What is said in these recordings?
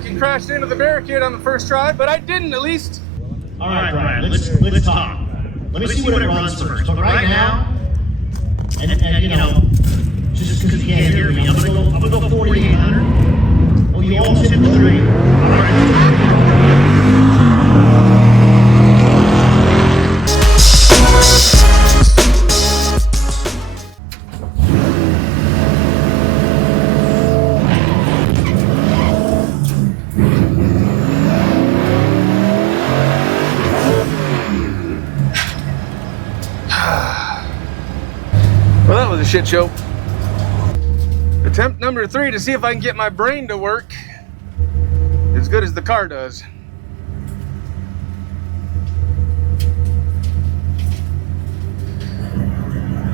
freaking crashed into the barricade on the first try, but I didn't at least. All right, Brian, let's talk. Let me see what it runs first. But right now, and you know, just because you can't hear me, I'm gonna go 4,800. Oh, you almost hit the tree. All right. Well, that was a shit show. Attempt number 3 to see if I can get my brain to work as good as the car does.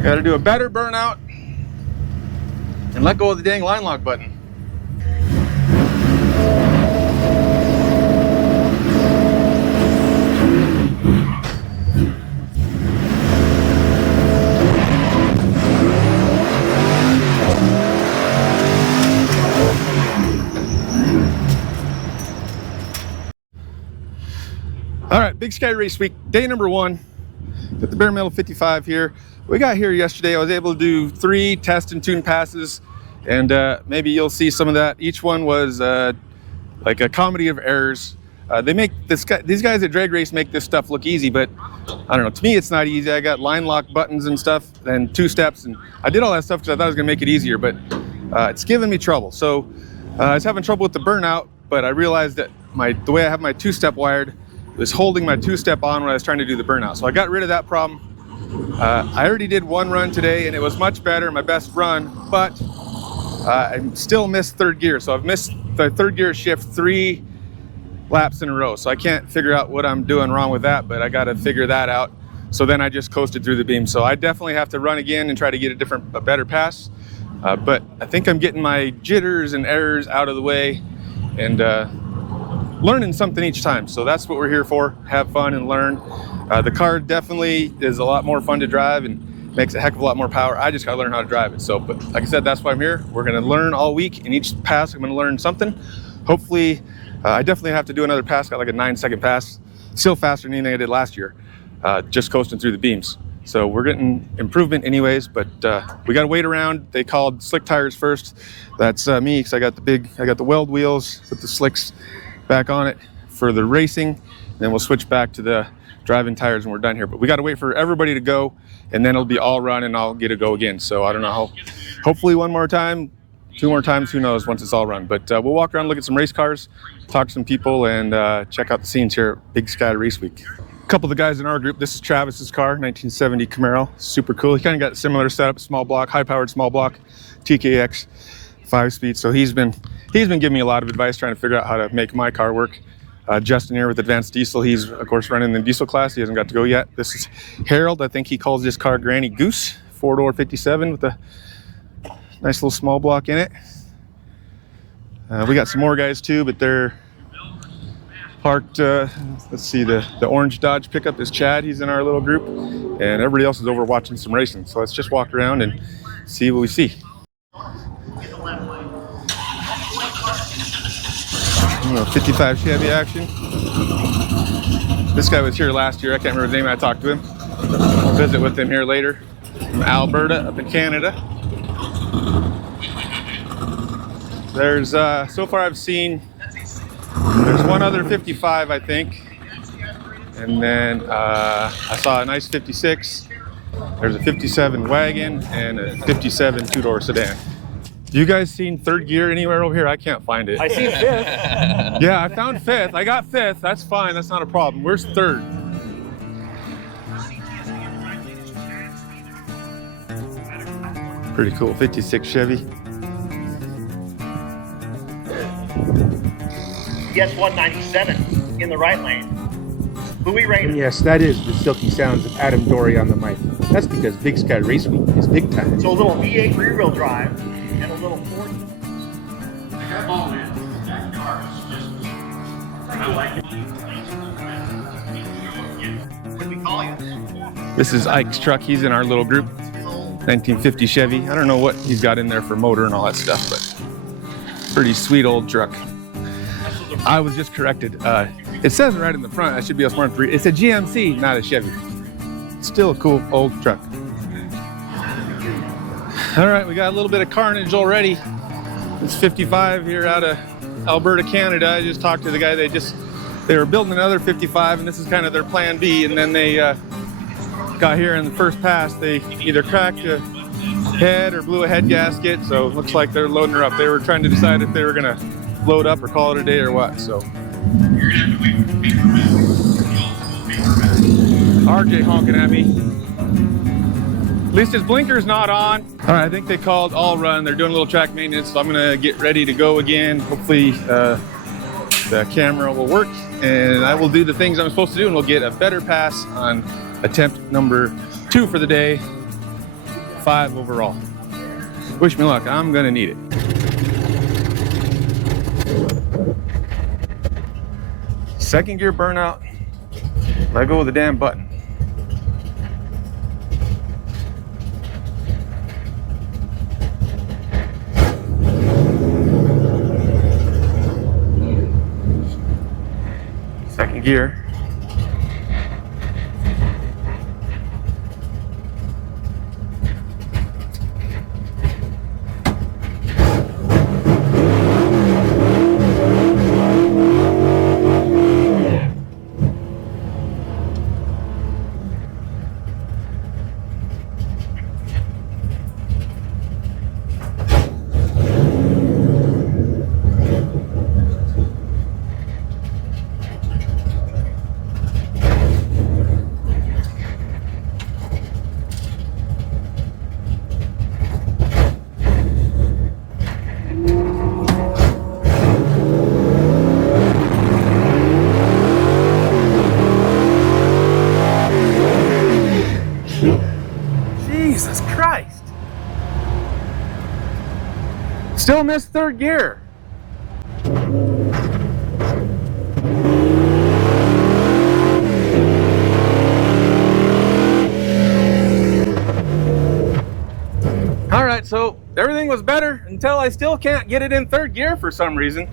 Gotta do a better burnout and let go of the dang line lock button. All right, Big Sky Race Week, day number 1. Got the baremetal 55 here. We got here yesterday. I was able to do 3 test and tune passes, and maybe you'll see some of that. Each one was like a comedy of errors. They make these guys at Drag Race make this stuff look easy, but I don't know. To me, it's not easy. I got line lock buttons and stuff, and 2 steps, and I did all that stuff because I thought it was gonna make it easier, but it's giving me trouble. So I was having trouble with the burnout, but I realized that the way I have my 2-step wired was holding my 2-step on when I was trying to do the burnout. So I got rid of that problem. I already did 1 run today and it was much better, my best run, but I still missed 3rd gear. So I've missed the 3rd gear shift 3 laps in a row. So I can't figure out what I'm doing wrong with that, but I got to figure that out. So then I just coasted through the beam. So I definitely have to run again and try to get a better pass. But I think I'm getting my jitters and errors out of the way and learning something each time. So that's what we're here for, have fun and learn. The car definitely is a lot more fun to drive and makes a heck of a lot more power. I just gotta learn how to drive it. So, but like I said, that's why I'm here. We're gonna learn all week. In each pass, I'm gonna learn something. Hopefully, I definitely have to do another pass, got like a 9-second pass. Still faster than anything I did last year, just coasting through the beams. So we're getting improvement anyways, but we gotta wait around. They called slick tires first. That's me, because I got the weld wheels with the slicks back on it for the racing. Then we'll switch back to the driving tires when we're done here. But we got to wait for everybody to go, and then it'll be all run and I'll get to go again. So I don't know how, hopefully 1 more time, 2 more times, who knows, once it's all run. But we'll walk around, look at some race cars, talk to some people, and check out the scenes here at Big Sky Race Week. A couple of the guys in our group, this is Travis's car, 1970 Camaro, super cool. He kind of got a similar setup, small block, high powered small block, TKX, 5-speed. So he's been giving me a lot of advice trying to figure out how to make my car work. Justin here with Advanced Diesel, he's of course running the diesel class. He hasn't got to go yet. This is Harold. I think he calls this car Granny Goose, 4-door 57 with a nice little small block in it. We got some more guys too, but they're parked. Let's see, the orange Dodge pickup is Chad. He's in our little group, and everybody else is over watching some racing. So let's just walk around and see what we see. 55 Chevy action. This guy was here last year. I can't remember his name. I talked to him. I'll visit with him here later. From Alberta, up in Canada. There's, so far I've seen, there's 1 other 55, I think. And then I saw a nice 56. There's a 57 wagon and a 57 2-door sedan. You guys seen 3rd gear anywhere over here? I can't find it. I seen 5th. Yeah, I found 5th. I got 5th. That's fine. That's not a problem. Where's 3rd? Pretty cool. 56 Chevy. Yes, 197 in the right lane. Who we rated? Yes, that is the silky sounds of Adam Dory on the mic. That's because Big Sky Race Week is big time. So a little V8 rear-wheel drive and a little Ford. This is Ike's truck. He's in our little group. 1950 Chevy. I don't know what he's got in there for motor and all that stuff, but pretty sweet old truck. I was just corrected. It says right in the front, I should be a smart to read. It's a GMC, not a Chevy. Still a cool old truck. All right, we got a little bit of carnage already. It's 55 here out of Alberta, Canada. I just talked to the guy. They were building another 55, and this is kind of their plan B. And then they got here in the first pass. They either cracked a head or blew a head gasket. So it looks like they're loading her up. They were trying to decide if they were gonna load up or call it a day or what. So RJ honking at me. At least his blinker's not on. All right, I think they called all run. They're doing a little track maintenance, so I'm gonna get ready to go again. Hopefully the camera will work and I will do the things I'm supposed to do and we'll get a better pass on attempt number 2 for the day, 5 overall. Wish me luck, I'm gonna need it. Second gear burnout, let go of the damn button. Second gear. Jesus Christ. Still missed third gear. All right, so everything was better until I still can't get it in third gear for some reason.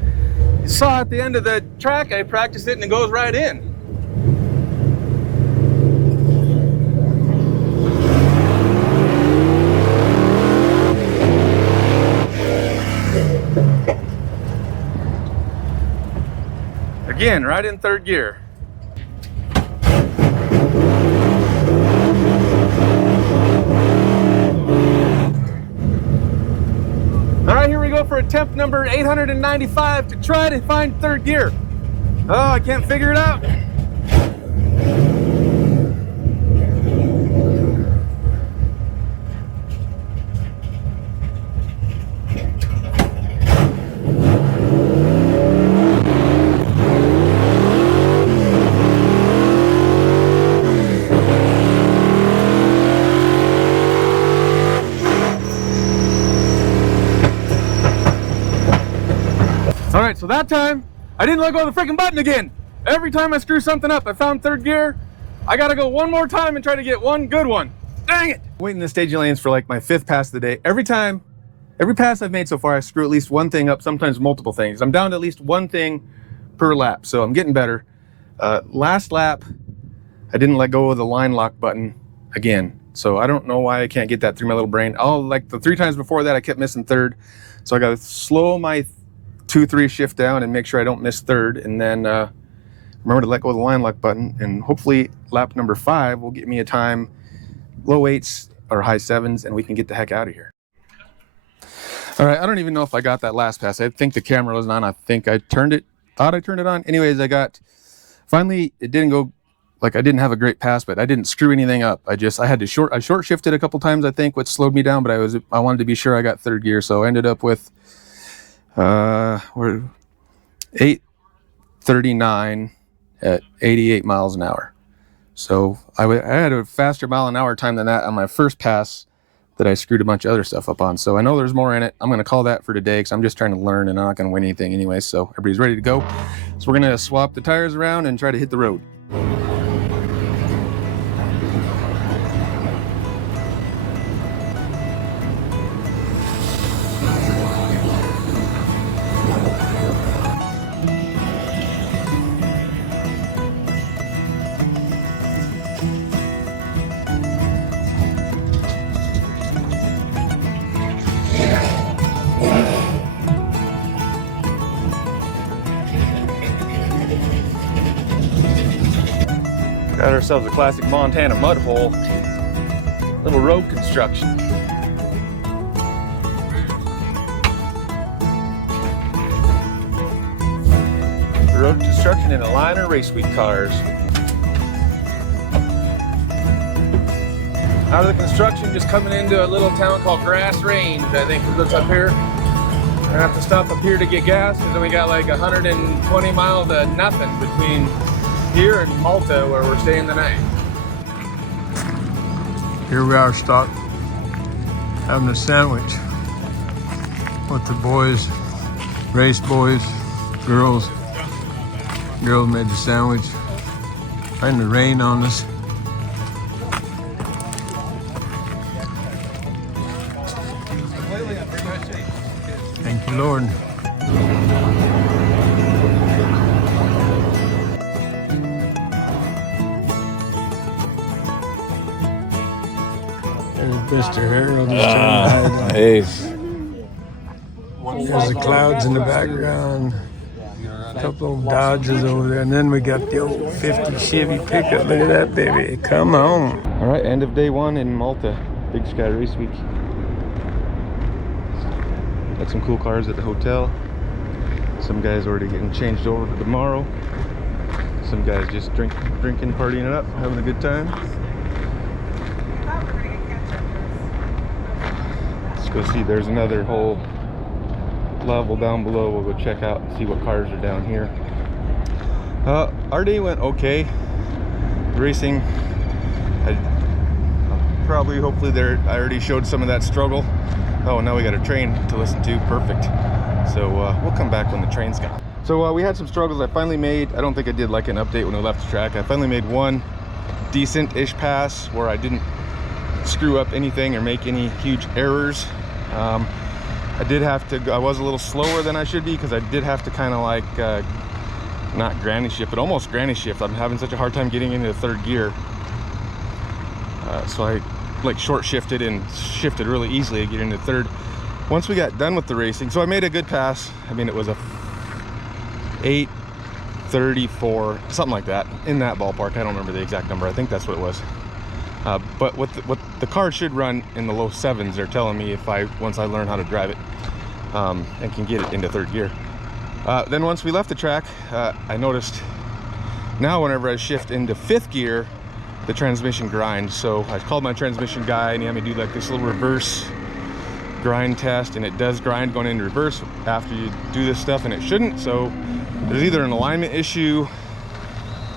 You saw at the end of the track, I practiced it and it goes right in. Again, right in third gear. All right, here we go for attempt number 895 to try to find third gear. Oh, I can't figure it out. All right, so that time, I didn't let go of the freaking button again. Every time I screw something up, I found third gear. I gotta go one more time and try to get one good one. Dang it! Waiting in the staging lanes for like my 5th pass of the day. Every pass I've made so far, I screw at least one thing up, sometimes multiple things. I'm down to at least one thing per lap, so I'm getting better. Last lap, I didn't let go of the line lock button again. So I don't know why I can't get that through my little brain. Like the 3 times before that, I kept missing third. So I gotta slow my 2-3 shift down and make sure I don't miss third, and then remember to let go of the line lock button, and hopefully lap number 5 will get me a time low 8s or high 7s and we can get the heck out of here. All right, I don't even know if I got that last pass. I think the camera wasn't on. I think I thought I turned it on. Anyways, finally it didn't go, like I didn't have a great pass, but I didn't screw anything up. I had to short shifted a couple times, I think, which slowed me down, but I wanted to be sure I got third gear, so I ended up with 839 at 88 miles an hour. So I had a faster mile an hour time than that on my first pass that I screwed a bunch of other stuff up on. So I know there's more in it. I'm going to call that for today because I'm just trying to learn and I'm not going to win anything anyway. So everybody's ready to go. So we're going to swap the tires around and try to hit the road. Got ourselves a classic Montana mud hole. Little road construction. Road construction in a line of race week cars. Out of the construction, just coming into a little town called Grass Range, I think is what's up here. We're gonna have to stop up here to get gas, because then we got like 120 miles to nothing between here and Malta, where we're staying the night. Here we are, stopped, having a sandwich with the boys, race boys, girls. Girls made the sandwich. Trying to rain on us. Thank you, Lord. There's Mr. Harold. Hey. There's the clouds in the background. A couple of Dodges over there. And then we got the old 50 Chevy pickup. Look at that, baby. Come on. All right, end of day one in Malta. Big Sky Race Week. Got some cool cars at the hotel. Some guys already getting changed over for tomorrow. Some guys just drinking, partying it up, having a good time. Let's go see. There's another whole level down below. We'll go check out and see what cars are down here. Our day went okay. Racing, hopefully I already showed some of that struggle. Oh, now we got a train to listen to. Perfect. So we'll come back when the train's gone. So we had some struggles I finally made. I don't think I did like an update when we left the track. I finally made one decent-ish pass where I didn't screw up anything or make any huge errors. I did have to, I was a little slower than I should be, because I did have to kind of like, not granny shift, but almost granny shift. I'm having such a hard time getting into the third gear. So I like short shifted and shifted really easily to get into third. Once we got done with the racing, so I made a good pass. I mean, it was a 8:34, something like that, in that ballpark. I don't remember the exact number. I think that's what it was. But what the car should run in the low 7s. They're telling me once I learn how to drive it and can get it into third gear. Then once we left the track, I noticed now whenever I shift into 5th gear, the transmission grinds. So I called my transmission guy and he had me do like this little reverse grind test, and it does grind going into reverse after you do this stuff, and it shouldn't. So there's either an alignment issue,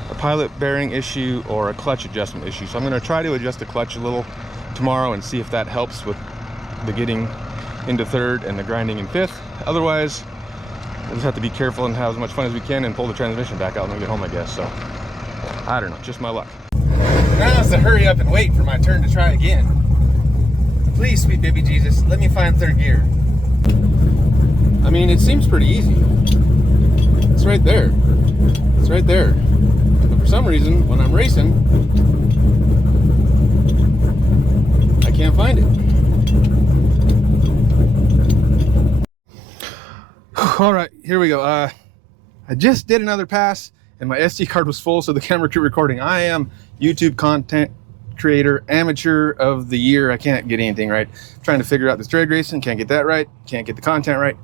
a pilot bearing issue, or a clutch adjustment issue. So I'm going to try to adjust the clutch a little tomorrow and see if that helps with the getting into third and the grinding in 5th. Otherwise, we'll just have to be careful and have as much fun as we can and pull the transmission back out when we get home, I guess. So I don't know, just my luck. Now is to hurry up and wait for my turn to try again. Please, sweet baby Jesus, let me find third gear. I mean, it seems pretty easy. It's right there. It's right there. But for some reason, when I'm racing, I can't find it. All right, here we go. I just did another pass and my SD card was full, so the camera quit recording. I am YouTube content creator amateur of the year. I can't get anything right. I'm trying to figure out this drag racing, can't get that right, can't get the content right.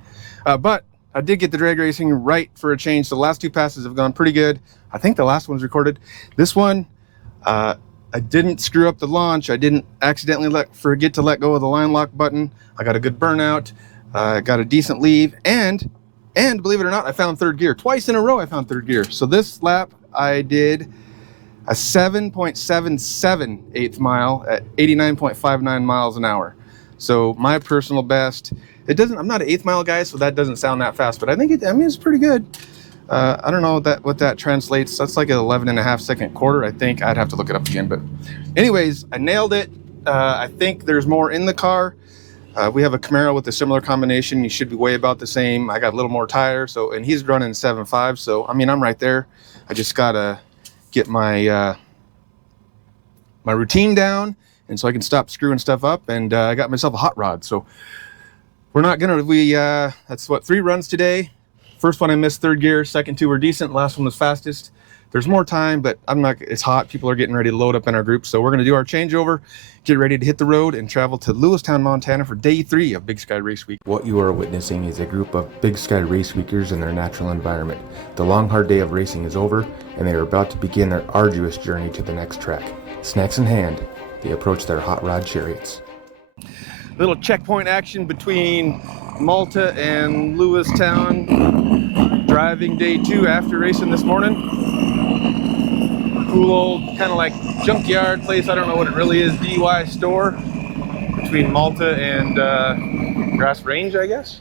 But I did get the drag racing right for a change. The last 2 passes have gone pretty good. I think the last one's recorded. This one, I didn't screw up the launch. I didn't accidentally forget to let go of the line lock button. I got a good burnout. Got a decent leave, and believe it or not, I found third gear. Twice in a row I found third gear. So this lap I did a 7.77 eighth mile at 89.59 miles an hour. So my personal best. It doesn't, I'm not an 8th mile guy, so that doesn't sound that fast, but I think it's pretty good. I don't know what that translates. That's like an 11.5-second quarter, I think. I'd have to look it up again, but anyways, I nailed it. I think there's more in the car. We have a Camaro with a similar combination. You should be way about the same. I got a little more tire, and he's running 7.5, so I mean, I'm right there. I just gotta get my my routine down, and so I can stop screwing stuff up, and I got myself a hot rod. So we're not gonna, that's what, 3 runs today. First one I missed third gear, second 2 were decent, last one was fastest. there's more time, but it's hot. People are getting ready to load up in our group. So we're going to do our changeover, get ready to hit the road and travel to Lewistown, Montana for day 3 of Big Sky Race Week. What you are witnessing is a group of Big Sky Race Weekers in their natural environment. The long, hard day of racing is over, and they are about to begin their arduous journey to the next track. Snacks in hand, they approach their hot rod chariots. Little checkpoint action between Malta and Lewistown. Driving day 2 after racing this morning. Cool old kind of like junkyard place. I don't know what it really is. DIY store between Malta and Grass Range, I guess.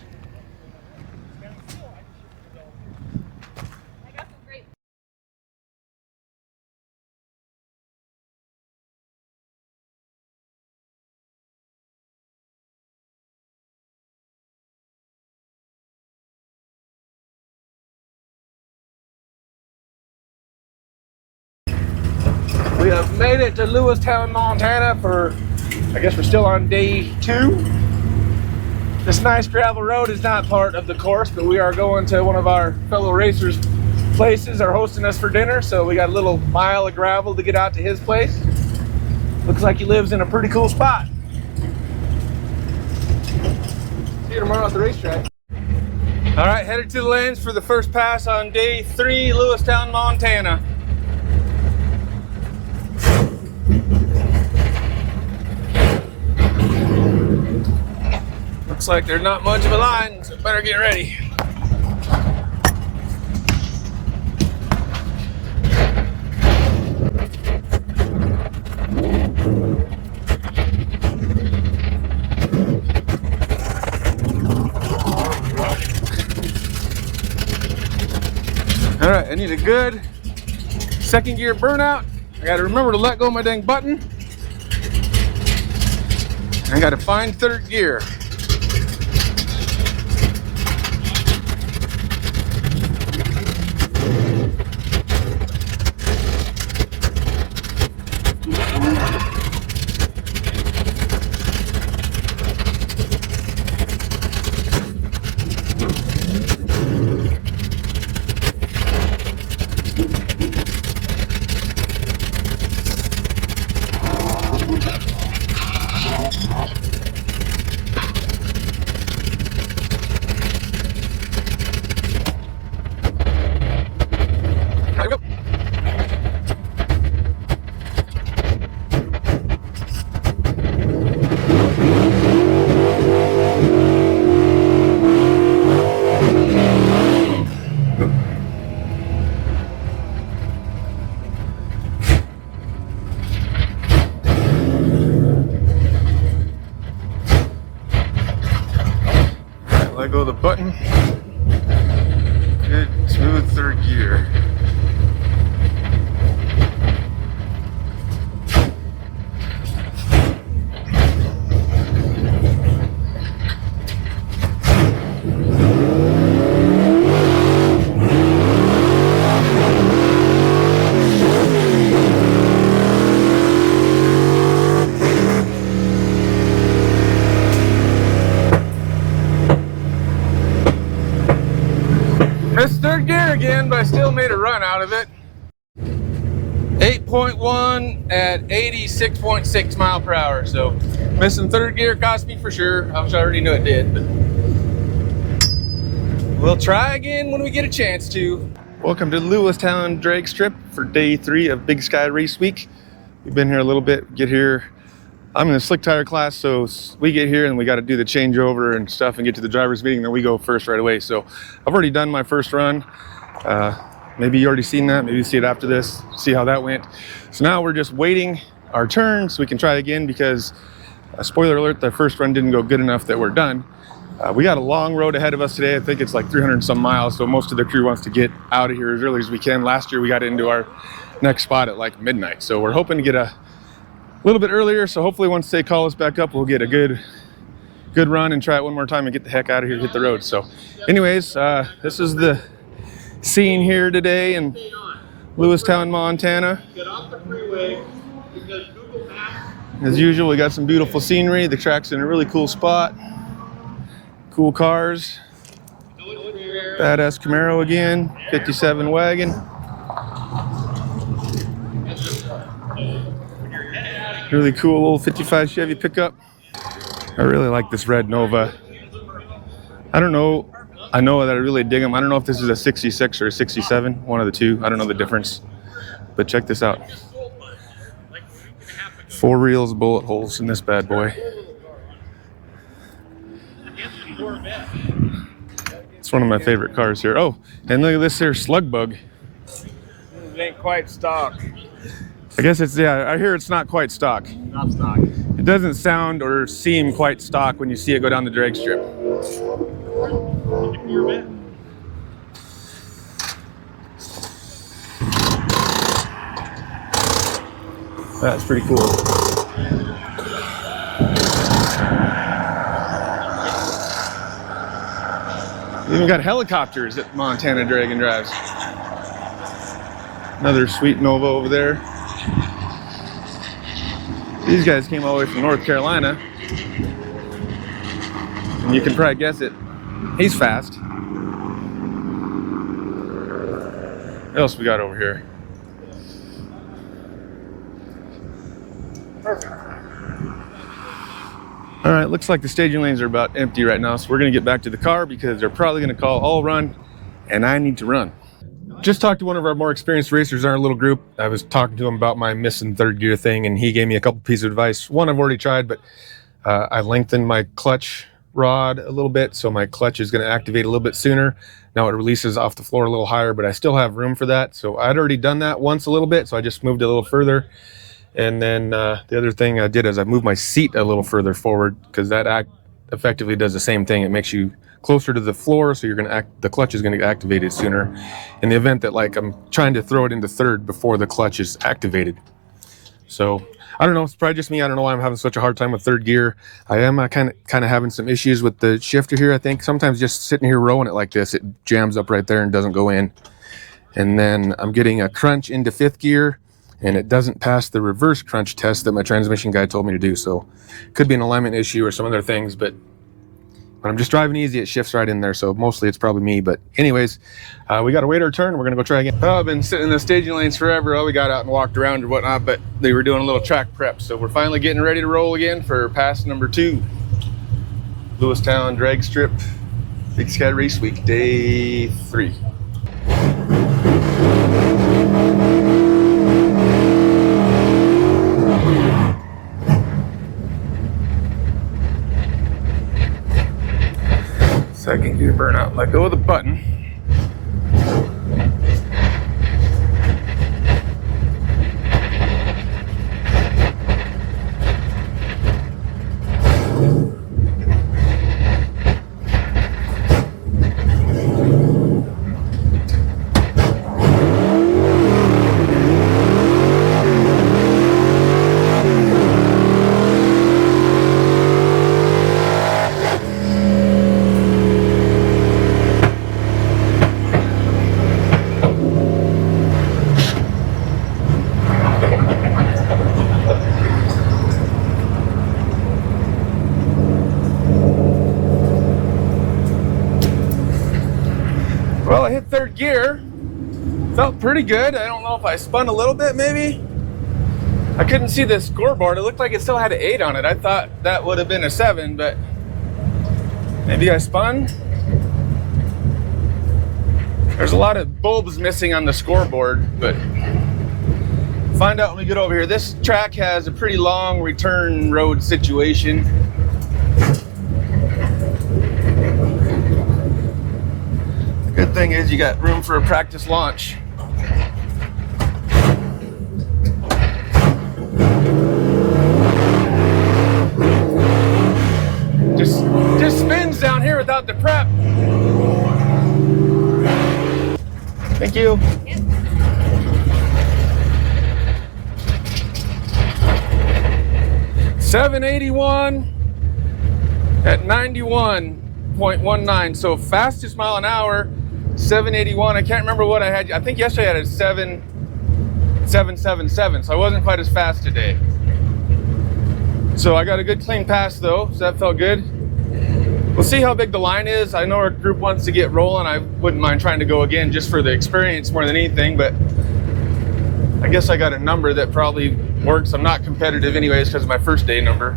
We have made it to Lewistown, Montana I guess we're still on day 2. This nice gravel road is not part of the course, but we are going to one of our fellow racers' places. Are hosting us for dinner, so we got a little mile of gravel to get out to his place. Looks like he lives in a pretty cool spot. See you tomorrow at the racetrack. All right, headed to the lanes for the first pass on day 3, Lewistown, Montana. Looks like there's not much of a line, so better get ready. All right, I need a good second gear burnout. I gotta remember to let go of my dang button. I gotta find third gear. Let go of the button. Good, smooth third gear. Missed third gear again, but I still made a run out of it. 8.1 at 86.6 mile per hour. So missing third gear cost me for sure. I already knew it did, but we'll try again when we get a chance to. Welcome to Lewistown drag strip for day 3 of Big Sky Race Week. We've been here a little bit. Get here. I'm in the slick tire class, so we get here and we got to do the changeover and stuff and get to the driver's meeting, then we go first right away. So I've already done my first run. Maybe you already seen that, maybe you see it after this, see how that went. So now we're just waiting our turn so we can try again because, spoiler alert, the first run didn't go good enough that we're done. We got a long road ahead of us today. I think it's like 300 and some miles, so most of the crew wants to get out of here as early as we can. Last year we got into our next spot at like midnight, so we're hoping to get a little bit earlier, so hopefully once they call us back up, we'll get a good run and try it one more time and get the heck out of here, hit the road. So anyways, this is the scene here today in Lewistown, Montana. Get off the freeway because Google Maps. As usual, we got some beautiful scenery. The track's in a really cool spot. Cool cars. Badass Camaro again, 57 wagon. Really cool little 55 Chevy pickup. I really like this red Nova. I don't know. I know that I really dig them. I don't know if this is a 66 or a 67, one of the two. I don't know the difference. But check this out. 4 reels, bullet holes in this bad boy. It's one of my favorite cars here. Oh, and look at this here slug bug. It ain't quite stock. I guess it's, yeah, I hear it's not quite stock. Not stock. It doesn't sound or seem quite stock when you see it go down the drag strip. That's pretty cool. We even got helicopters that Montana Dragon drives. Another sweet Nova over there. These guys came all the way from North Carolina. And you can probably guess it. He's fast. What else we got over here? Perfect. All right, looks like the staging lanes are about empty right now, so we're gonna get back to the car because they're probably gonna call all run, and I need to run. Just talked to one of our more experienced racers in our little group. I was talking to him about my missing third gear thing, and he gave me a couple pieces of advice. One I've already tried, but I lengthened my clutch rod a little bit, so my clutch is gonna activate a little bit sooner. Now it releases off the floor a little higher, but I still have room for that. So I'd already done that once a little bit, so I just moved it a little further. And then the other thing I did is I moved my seat a little further forward because that effectively does the same thing. It makes you closer to the floor, so the clutch is gonna get activated sooner. In the event that like I'm trying to throw it into third before the clutch is activated. So I don't know, it's probably just me. I don't know why I'm having such a hard time with third gear. I am kind of having some issues with the shifter here. I think sometimes just sitting here rowing it like this, it jams up right there and doesn't go in. And then I'm getting a crunch into fifth gear, and it doesn't pass the reverse crunch test that my transmission guy told me to do. So could be an alignment issue or some other things, but when I'm just driving easy, it shifts right in there. So mostly it's probably me, but anyways, we got to wait our turn. We're gonna go try again. Oh, I've been sitting in the staging lanes forever. Oh, we got out and walked around or whatnot, but they were doing a little track prep. So we're finally getting ready to roll again for pass number 2. Lewistown drag strip, Big Sky Race Week, day 3. Second gear burnout. Let go of the button. Well, I hit third gear. Felt pretty good. I don't know if I spun a little bit, maybe. I couldn't see the scoreboard. It looked like it still had an 8 on it. I thought that would have been a 7, but maybe I spun. There's a lot of bulbs missing on the scoreboard, but find out when we get over here. This track has a pretty long return road situation. Good thing is you got room for a practice launch. Just spins down here without the prep. Thank you. $781 at 91.19. So fastest mile an hour. 781. I can't remember what I had. I think yesterday I had a 777, so I wasn't quite as fast today. So I got a good clean pass though, so that felt good. We'll see how big the line is. I know our group wants to get rolling. I wouldn't mind trying to go again just for the experience more than anything, but I guess I got a number that probably works. I'm not competitive anyways because of my first day number.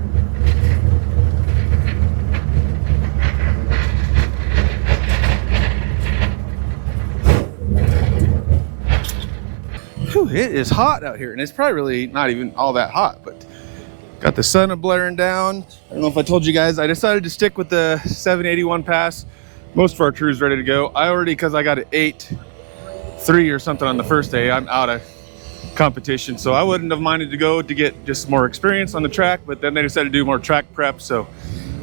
Whew, it is hot out here, and it's probably really not even all that hot, but got the sun blaring down. I don't know if I told you guys, I decided to stick with the 781 pass. Most of our crew is ready to go. I already, because I got an 8.3 or something on the first day, I'm out of competition, so I wouldn't have minded to go to get just more experience on the track, but then they decided to do more track prep, so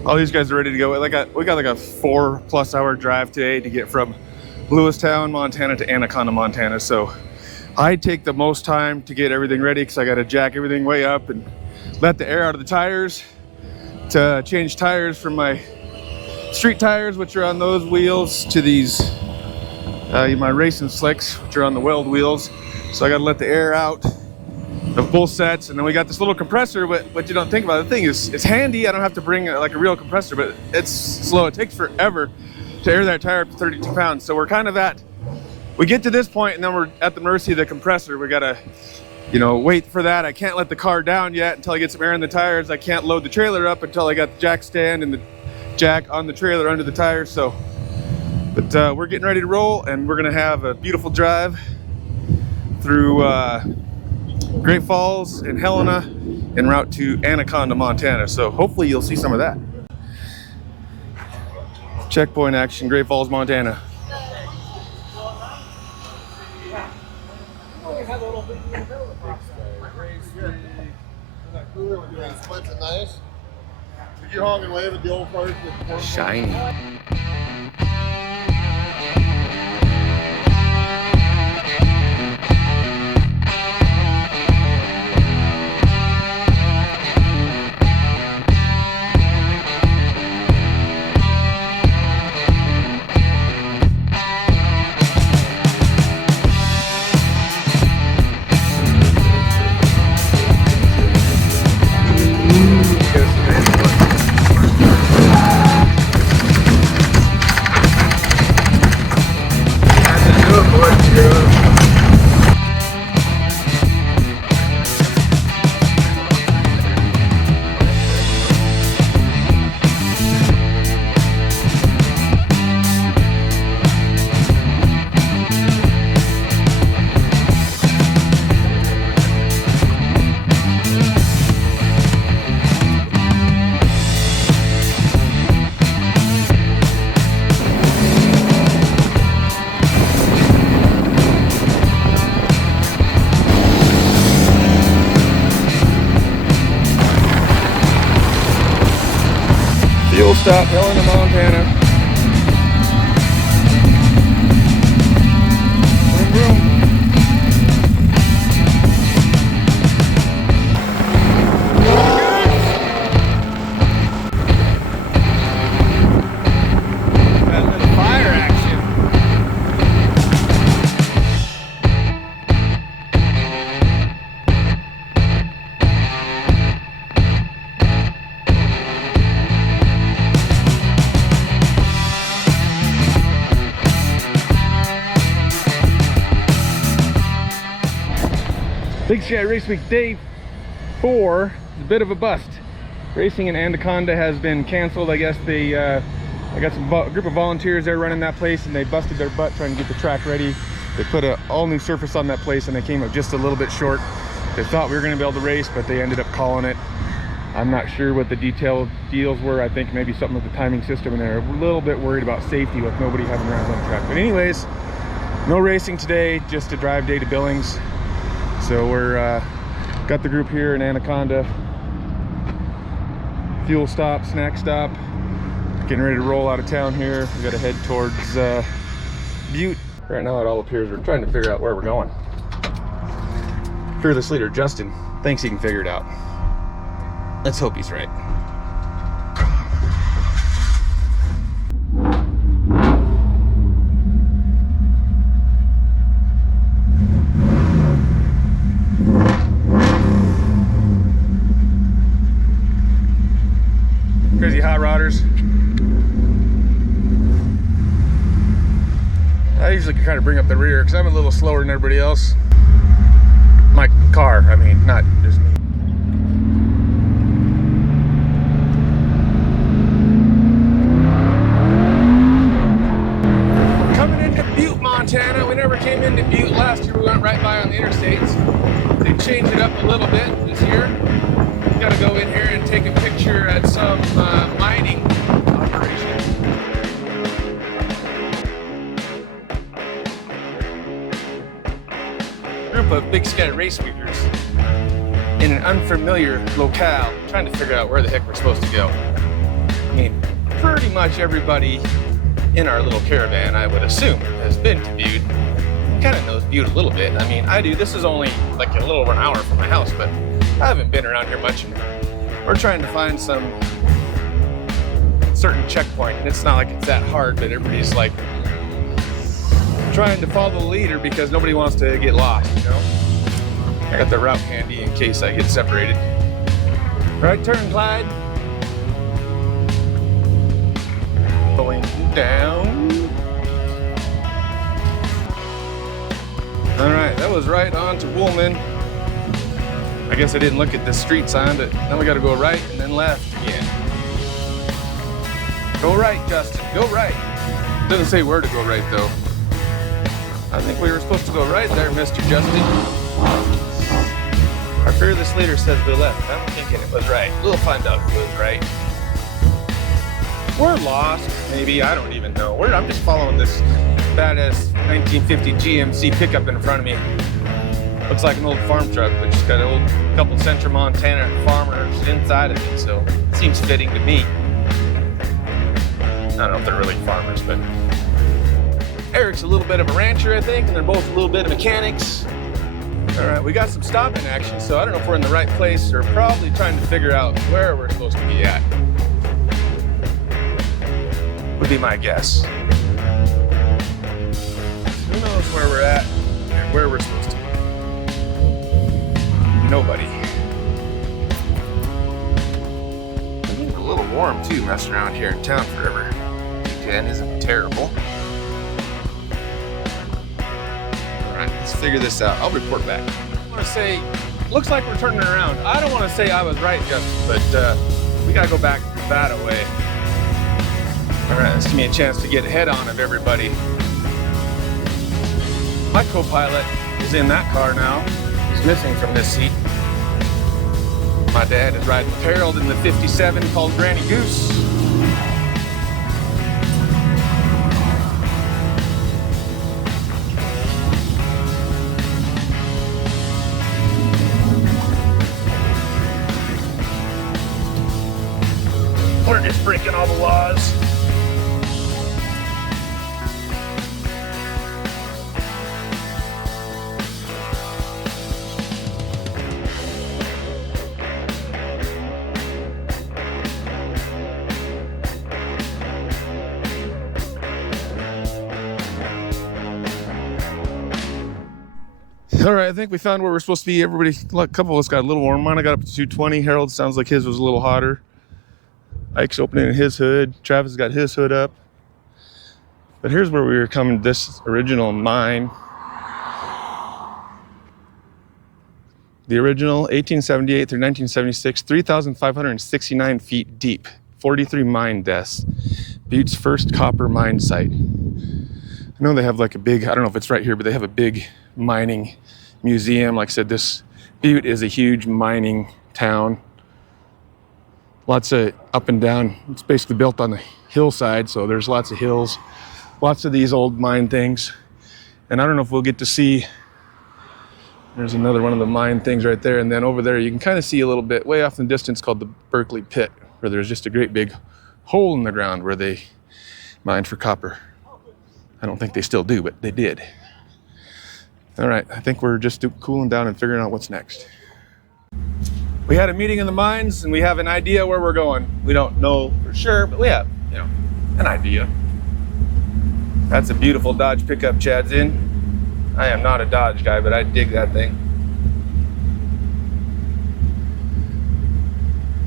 all these guys are ready to go. We got like a 4+ hour drive today to get from Lewistown, Montana to Anaconda, Montana, so I take the most time to get everything ready because I got to jack everything way up and let the air out of the tires to change tires from my street tires, which are on those wheels, to these my racing slicks, which are on the weld wheels. So I got to let the air out of both sets, and then we got this little compressor. But you don't think about it. The thing is, it's handy. I don't have to bring like a real compressor, but it's slow. It takes forever to air that tire up to 32 pounds. So we're kind of we get to this point, and then we're at the mercy of the compressor. We gotta, wait for that. I can't let the car down yet until I get some air in the tires. I can't load the trailer up until I got the jack stand and the jack on the trailer under the tires. So, but we're getting ready to roll, and we're gonna have a beautiful drive through Great Falls and Helena en route to Anaconda, Montana. So hopefully you'll see some of that. Checkpoint action, Great Falls, Montana. Shiny. Fuel stop, Helena, Montana. Vroom, vroom. That little fire action. Big Sky Race Week Day 4 is a bit of a bust. Racing in Anaconda has been canceled. I guess they, I got some group of volunteers there running that place, and they busted their butt trying to get the track ready. They put an all-new surface on that place, and they came up just a little bit short. They thought we were going to be able to race, but they ended up calling it. I'm not sure what the detailed deals were. I think maybe something with the timing system, and they're a little bit worried about safety with nobody having rounds on the track. But anyways, no racing today, just a drive day to Billings. So we're got the group here in Anaconda. Fuel stop, snack stop. Getting ready to roll out of town here. We got to head towards Butte. Right now it all appears we're trying to figure out where we're going. Fearless leader Justin thinks he can figure it out. Let's hope he's right. Crazy hot rodders. I usually kind of bring up the rear because I'm a little slower than everybody else. my car. I mean, not just me. Coming into Butte, Montana. We never came into Butte last year. We went right by on the interstates. They changed it up a little bit this year. Got to go in here and take a picture at some mining operation. Group of Big Sky race weekers in an unfamiliar locale, trying to figure out where the heck we're supposed to go. I mean, pretty much everybody in our little caravan, I would assume, has been to Butte. Kind of knows Butte a little bit. I mean, I do. This is only like a little over an hour from my house, but I haven't been around here much. And we're trying to find some certain checkpoint, and it's not like it's that hard, but everybody's like trying to follow the leader because nobody wants to get lost, you know? I got the route handy in case I get separated. Right turn, Clyde. Going down. All right, that was right on to Woolman. I guess I didn't look at the street sign, but now we got to go right and then left again. Go right, Justin, go right. Doesn't say where to go right, though. I think we were supposed to go right there, Mr. Justin. Our fearless leader says go left. I'm thinking it was right. We'll find out if it was right. We're lost, maybe. I don't even know. I'm just following this badass 1950 GMC pickup in front of me. Looks like an old farm truck, but just got a couple Central Montana farmers inside of it, so it seems fitting to me. I don't know if they're really farmers, but Eric's a little bit of a rancher, I think, and they're both a little bit of mechanics. All right, we got some stopping action, so I don't know if we're in the right place or probably trying to figure out where we're supposed to be at. Would be my guess. Who knows where we're at and where we're supposed to be? Nobody. It's a little warm too, messing around here in town forever. 10 isn't terrible. Alright, let's figure this out. I'll report back. I want to say, looks like we're turning around. I don't want to say I was right, Justin, but we gotta go back that way. Alright, this gives me a chance to get head on of everybody. My co-pilot is in that car now. He's missing from this seat. My dad is riding with Harold in the 57 called Granny Goose. We're just breaking all the laws. All right, I think we found where we're supposed to be. Everybody, a couple of us got a little warm. Mine, I got up to 220. Harold sounds like his was a little hotter. Ike's opening his hood. Travis got his hood up. But here's where we were coming to this original mine. The original 1878 through 1976, 3,569 feet deep, 43 mine deaths. Butte's first copper mine site. I know they have like a big, I don't know if it's right here, but they have a big mining museum. Like I said, this Butte is a huge mining town. Lots of up and down. It's basically built on the hillside, so there's lots of hills, lots of these old mine things. And I don't know if we'll get to see, there's another one of the mine things right there. And then over there, you can kind of see a little bit way off in the distance called the Berkeley Pit, where there's just a great big hole in the ground where they mined for copper. I don't think they still do, but they did. All right, I think we're just cooling down and figuring out what's next. We had a meeting in the mines and we have an idea where we're going. We don't know for sure, but we have, an idea. That's a beautiful Dodge pickup Chad's in. I am not a Dodge guy, but I dig that thing.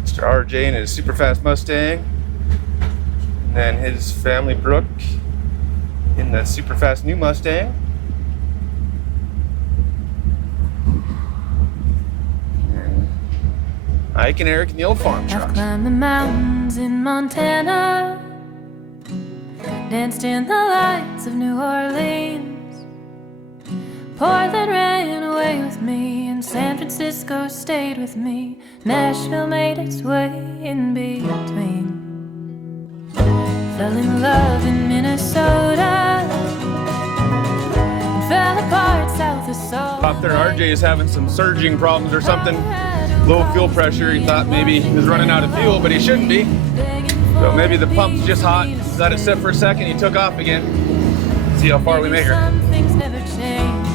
Mr. RJ in his super fast Mustang. And then his family Brooke in the super fast new Mustang. Ike and Eric in the old farm truck. I've climbed the mountains in Montana, danced in the lights of New Orleans. Portland ran away with me, and San Francisco stayed with me. Nashville made its way in between. Fell in love in Minnesota, and fell apart south of Salt. Up there, RJ is having some surging problems or something. Low fuel pressure. He thought maybe he was running out of fuel, but he shouldn't be. So maybe the pump's just hot. Let it sit for a second. He took off again. See how far we make her. Some things never change,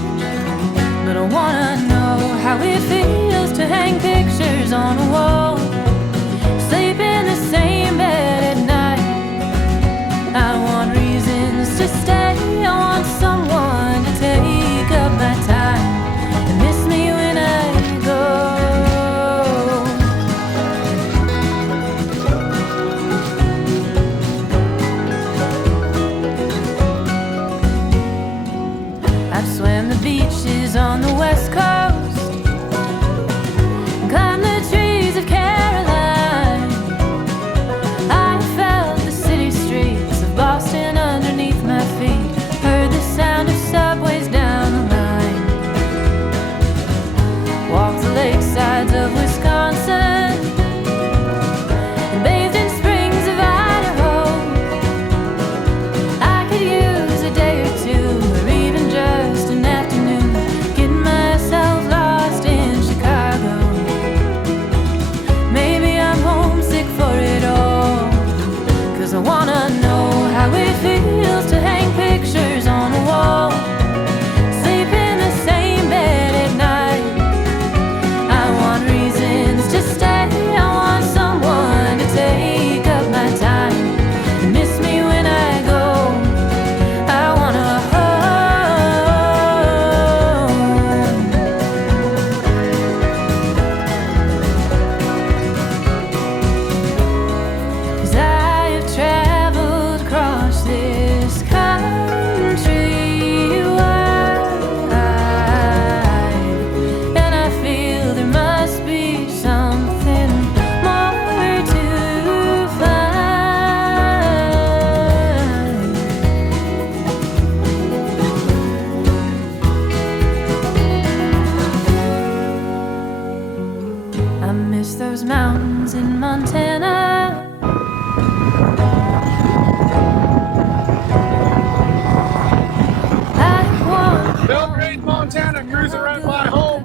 but I wanna know how it feels to hang pictures on a wall, sleep in the same bed at night. I want reasons to stay. I want someone to take up my time and miss me when I go. I've swam the beaches on the west coast, climbed the trees of Caroline. I felt the city streets of Boston underneath my feet, heard the sound of subways down the line, walked the lakesides of Wisconsin, and bathed in springs of Idaho. I could use a day or two, or even just an afternoon, getting myself lost in Chicago. Maybe I'm homesick for it all, 'cause I wanna know how it feels to hang pictures on a wall, sleep in the same bed at night. I want reasons to stay. I want someone to take up my time and miss me when I go. I wanna home. 'Cause I have traveled across this country wide, and I feel there must be something more to find. I miss those mountains in Montana. I want Belgrade, Montana, cruising right by home.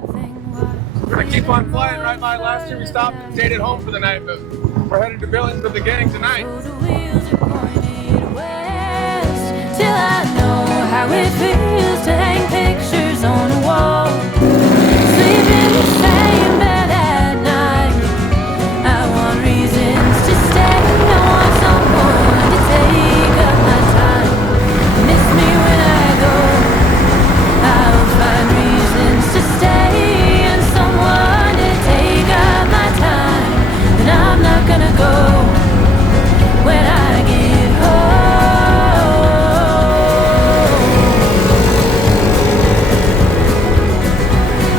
We're gonna keep on flying right by. Last year we stopped and stayed at home for the night, but we're headed to Billings with the gang tonight. So the wheels are pointed west, till I know how it feels to hang pictures on a wall, sleep in the same bed at night. I want reasons to stay. I want someone to take up my time, miss me when I go. I'll find reasons to stay and someone to take up my time, and I'm not gonna go when I get home.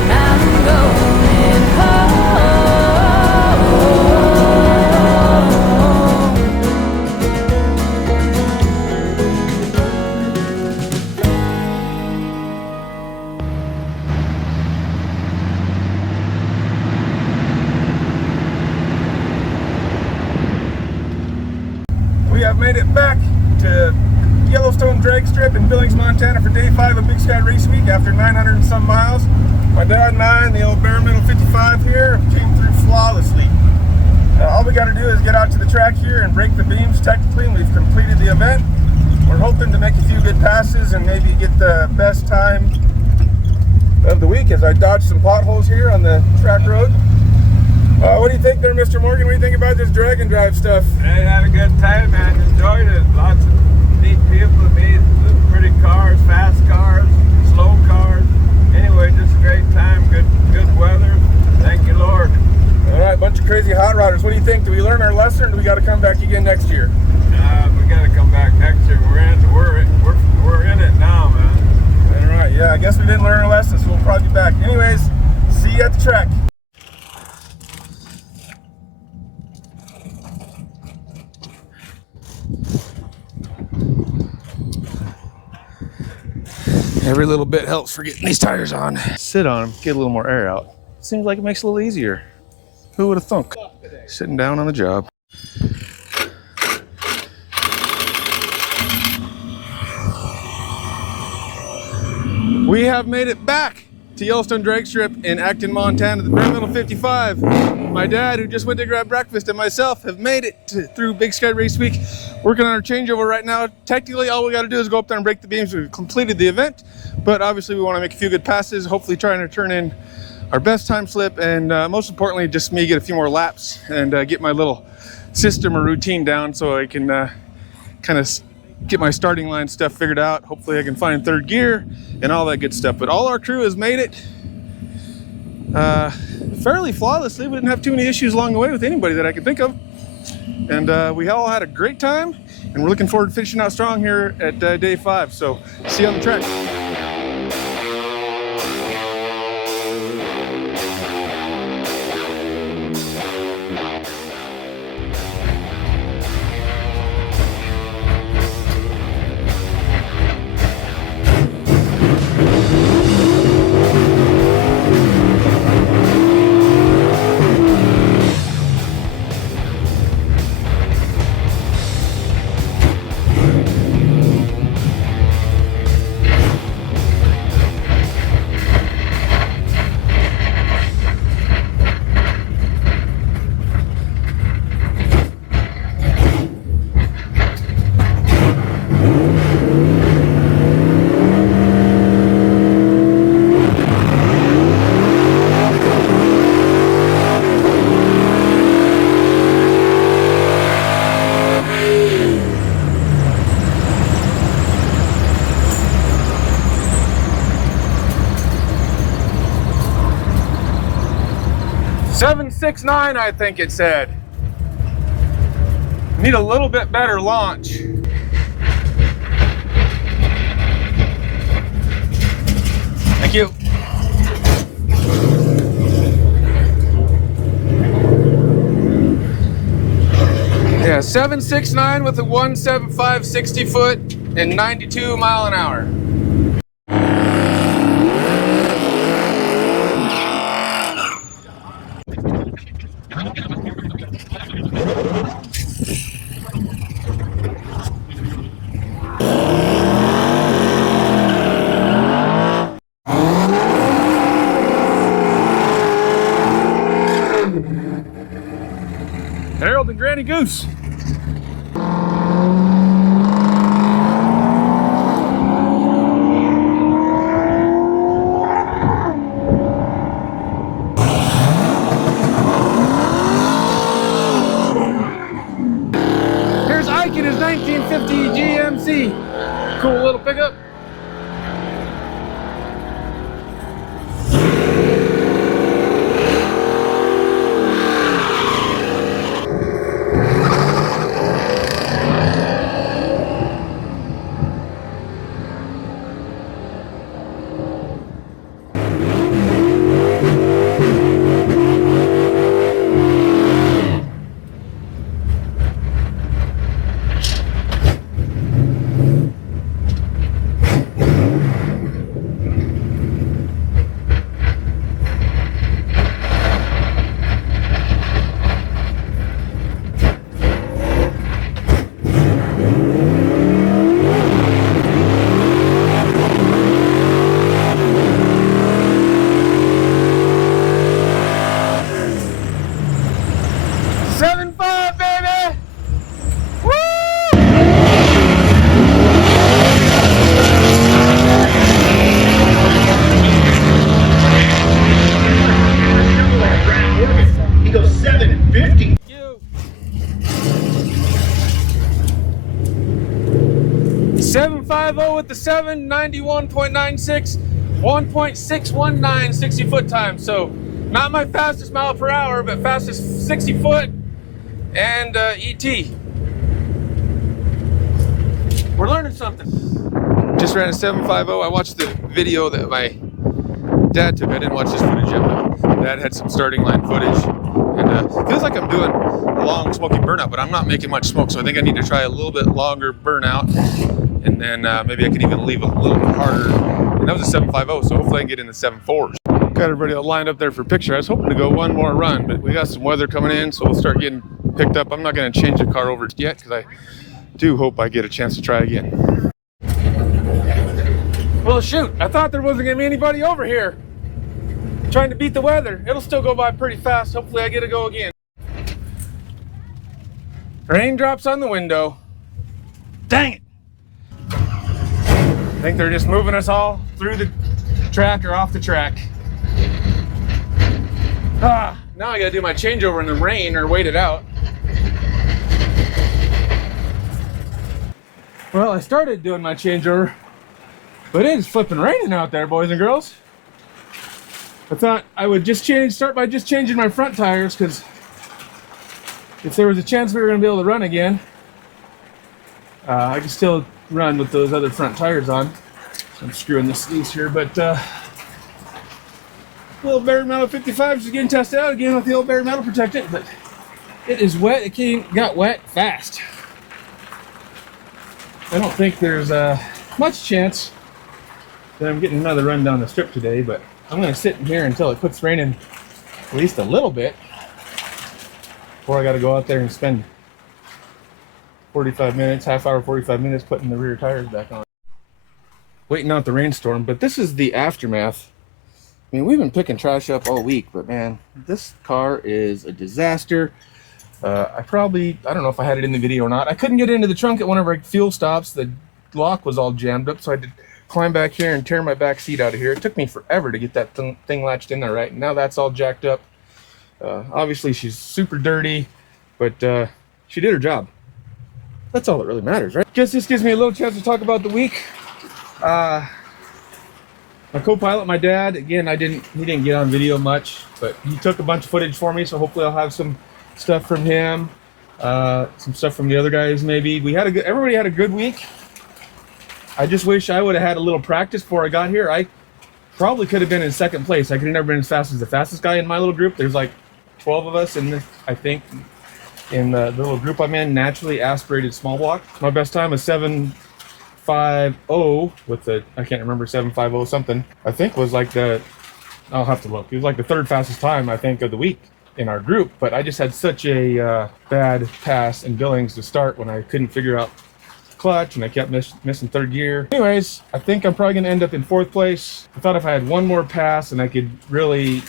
I'm going home. We have made it back to Yellowstone drag strip in Billings, Montana for day 5 of Big Sky Race Week after 900 and some miles. My dad and I and the old baremetal 55 here came through flawlessly. All we got to do is get out to the track here and break the beams technically, and we've completed the event. We're hoping to make a few good passes and maybe get the best time of the week as I dodge some potholes here on the track road. What do you think there, Mr. Morgan? What do you think about this drag and drive stuff? I had a good time, man. Enjoyed it. Lots of neat people to meet. Pretty cars, fast cars, slow cars. Anyway, just a great time. Good weather. Thank you, Lord. All right, bunch of crazy hot rodders. What do you think? Do we learn our lesson, or do we got to come back again next year? We got to come back next year. We're in it now, man. All right, yeah. I guess we didn't learn our lesson, so we'll probably be back. Anyways, see you at the track. Every little bit helps for getting these tires on. Sit on them, get a little more air out. Seems like it makes it a little easier. Who would have thunk? Sitting down on the job. We have made it back to Yellowstone Drag Strip in Acton, Montana, the baremetal 55. My dad, who just went to grab breakfast, and myself have made it through Big Sky Race Week. Working on our changeover right now. Technically, all we got to do is go up there and break the beams. We've completed the event, but obviously we want to make a few good passes, hopefully trying to turn in our best time slip, and most importantly, just me get a few more laps and get my little system or routine down so I can kind of get my starting line stuff figured out. Hopefully I can find third gear and all that good stuff. But all our crew has made it fairly flawlessly. We didn't have too many issues along the way with anybody that I could think of. And we all had a great time, and we're looking forward to finishing out strong here at day 5. So see you on the track. "769," I think it said. Need a little bit better launch. Thank you. Yeah, 769 with a 175 60 foot and 92 mile an hour. Harold and Granny Goose. Here's Ike in his 1950 GMC. Cool little pickup. He goes 750. 750 with the 791.96, 1.619 60 foot time. So not my fastest mile per hour, but fastest 60 foot and ET. We're learning something. Just ran a 750. I watched the video that my dad took. I didn't watch this footage yet, but Dad had some starting line footage. And it feels like I'm doing a long smoky burnout, but I'm not making much smoke. So I think I need to try a little bit longer burnout and then maybe I can even leave a little harder. And that was a 750, so hopefully I can get in the 74s. Got everybody all lined up there for picture. I was hoping to go one more run, but we got some weather coming in, so we'll start getting picked up. I'm not going to change the car over yet because I do hope I get a chance to try again. Well, shoot, I thought there wasn't going to be anybody over here trying to beat the weather. It'll still go by pretty fast. Hopefully I get to go again. Raindrops on the window. Dang it. I think they're just moving us all through the track or off the track. Now I gotta do my changeover in the rain or wait it out. Well, I started doing my changeover, but it is flipping raining out there, boys and girls. I thought I would just start by just changing my front tires, because if there was a chance we were going to be able to run again, I could still run with those other front tires on. I'm screwing the sleeves here, but little baremetal 55 is getting tested out again with the old baremetal protectant, but it is wet. It got wet fast. I don't think there's much chance that I'm getting another run down the strip today, but I'm going to sit in here until it quits raining at least a little bit before I got to go out there and spend 45 minutes, half hour, 45 minutes putting the rear tires back on. Waiting out the rainstorm, but this is the aftermath. I mean, we've been picking trash up all week, but man, this car is a disaster. I don't know if I had it in the video or not. I couldn't get into the trunk at one of our fuel stops. The lock was all jammed up, so I had to climb back here and tear my back seat out of here. It took me forever to get that thing latched in there right. Now that's all jacked up. Obviously she's super dirty, but she did her job. That's all that really matters, right? Guess this gives me a little chance to talk about the week. My co-pilot, my dad, again, he didn't get on video much, but he took a bunch of footage for me, so hopefully I'll have some stuff from him, some stuff from the other guys maybe. Everybody had a good week. I just wish I would have had a little practice before I got here. I probably could have been in second place. I could have never been as fast as the fastest guy in my little group. There's like 12 of us in this, I think, in the little group I'm in, naturally aspirated small block. My best time was 750 with the, I can't remember, 750 something. I think was like I'll have to look. It was like the third fastest time, I think, of the week in our group. But I just had such a bad pass in Billings to start when I couldn't figure out clutch and I kept missing third gear. Anyways, I think I'm probably gonna end up in fourth place. I thought if I had one more pass and I could really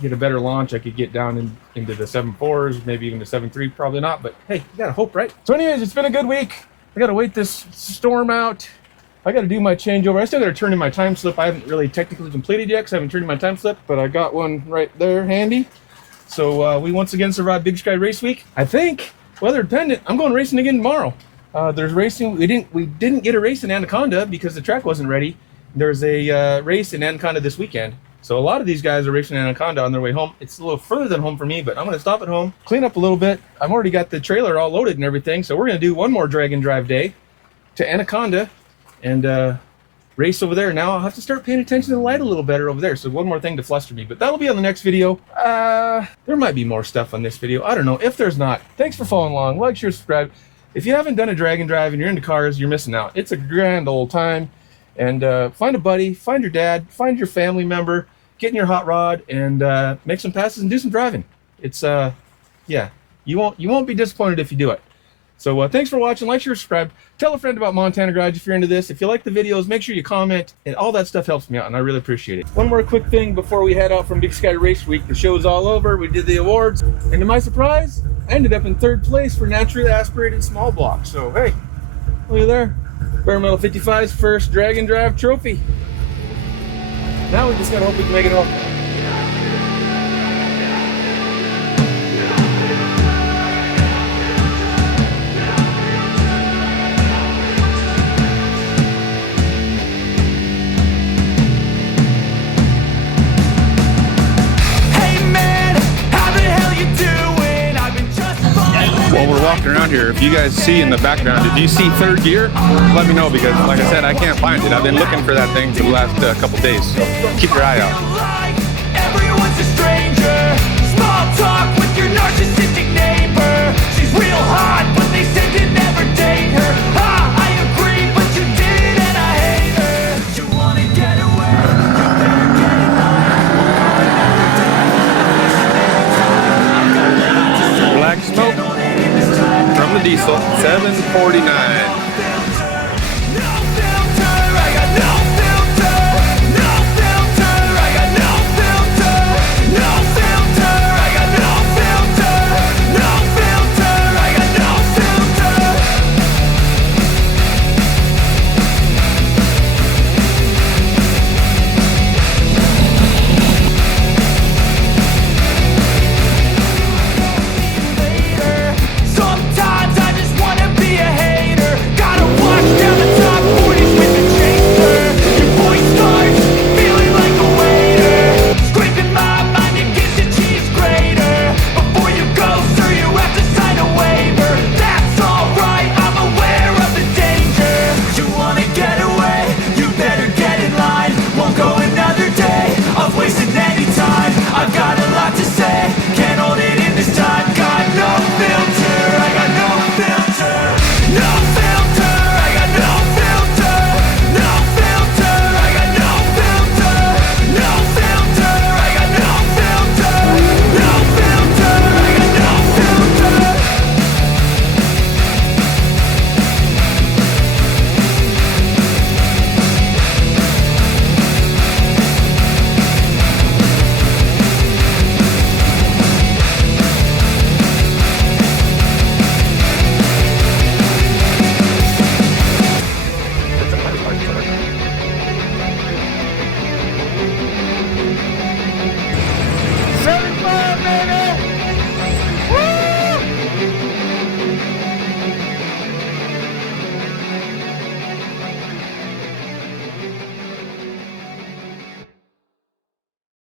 get a better launch, I could get down into the 7.4s, maybe even the 7.3, probably not, but hey, you gotta hope, right? So anyways, it's been a good week. I gotta wait this storm out. I gotta do my changeover. I still gotta turn in my time slip. I haven't really technically completed yet because I haven't turned in my time slip, but I got one right there handy. So we once again survived Big Sky Race Week. I think, weather dependent, I'm going racing again tomorrow. There's racing. We didn't get a race in Anaconda because the track wasn't ready. There's a race in Anaconda this weekend. So a lot of these guys are racing in Anaconda on their way home. It's a little further than home for me, but I'm gonna stop at home, clean up a little bit. I've already got the trailer all loaded and everything. So we're gonna do one more drag and drive day to Anaconda and race over there. Now I'll have to start paying attention to the light a little better over there. So one more thing to fluster me, but that'll be on the next video. There might be more stuff on this video. I don't know. If there's not, thanks for following along. Like, share, subscribe. If you haven't done a drag and drive and you're into cars, you're missing out. It's a grand old time. And find a buddy, find your dad, find your family member, get in your hot rod and make some passes and do some driving. It's yeah, you won't be disappointed if you do it. So thanks for watching. Like, share, subscribe. Tell a friend about Montana Garage if you're into this. If you like the videos, make sure you comment, and all that stuff helps me out, and I really appreciate it. One more quick thing before we head out from Big Sky Race Week. The show's all over. We did the awards, and to my surprise, I ended up in third place for naturally aspirated small block. So hey, look at there, baremetal 55's first drag and drive trophy. Now we just gotta hope we can make it home. While we're walking around here, if you guys see in the background, if you see third gear, let me know, because like I said, I can't find it. I've been looking for that thing for the last couple days, so keep your eye out. Everyone's a stranger. Small talk with your narcissistic neighbor. She's real hot, but they said to never date her.